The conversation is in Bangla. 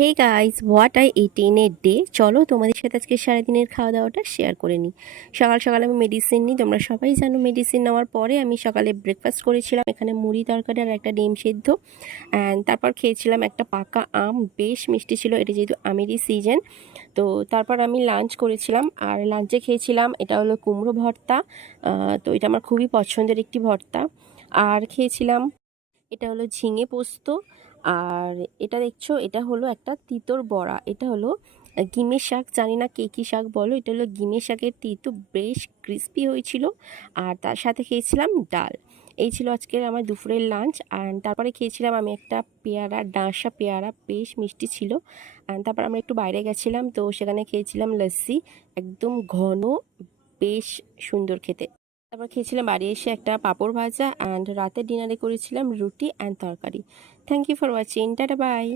Hey guys, what I ate in a day. চলো তোমাদের সাথে আজকে সারাদিনের খাওয়া দাওয়াটা শেয়ার করে নিই। সকাল সকাল আমি মেডিসিন নিই, তোমরা সবাই জানো। মেডিসিন নেওয়ার পরে আমি সকালে ব্রেকফাস্ট করেছিলাম, এখানে মুড়ি তরকারি আর একটা ডিম সিদ্ধ। অ্যান্ড তারপর খেয়েছিলাম একটা পাকা আম, বেশ মিষ্টি ছিল, এটা যেহেতু আমেরই সিজন। তো তারপর আমি লাঞ্চ করেছিলাম, আর লাঞ্চে খেয়েছিলাম এটা হলো কুমড়ো ভর্তা। তো এটা আমার খুবই পছন্দের একটি ভর্তা। আর খেয়েছিলাম এটা হলো ঝিঙে পোস্ত। আর এটা দেখছো, এটা হলো একটা তিতর বড়া। এটা হলো গিমে শাক, জানি না কে কী শাক বলো, এটা হলো গিমে শাকের তিতো, বেশ ক্রিস্পি হয়েছিল। আর তার সাথে খেয়েছিলাম ডাল। এই ছিল আজকের আমার দুপুরের লাঞ্চ। অ্যান্ড তারপরে খেয়েছিলাম আমি একটা পেয়ারা, ডাঁশা পেয়ারা, বেশ মিষ্টি ছিল। অ্যান্ড তারপর আমরা একটু বাইরে গেছিলাম, তো সেখানে খেয়েছিলাম লস্যি, একদম ঘন, বেশ সুন্দর খেতে। তারপর খেয়েছিলাম বাড়ি এসে একটা পাঁপড় ভাজা। অ্যান্ড রাতের ডিনারে করেছিলাম রুটি অ্যান্ড তরকারি। Thank you for watching, tata by.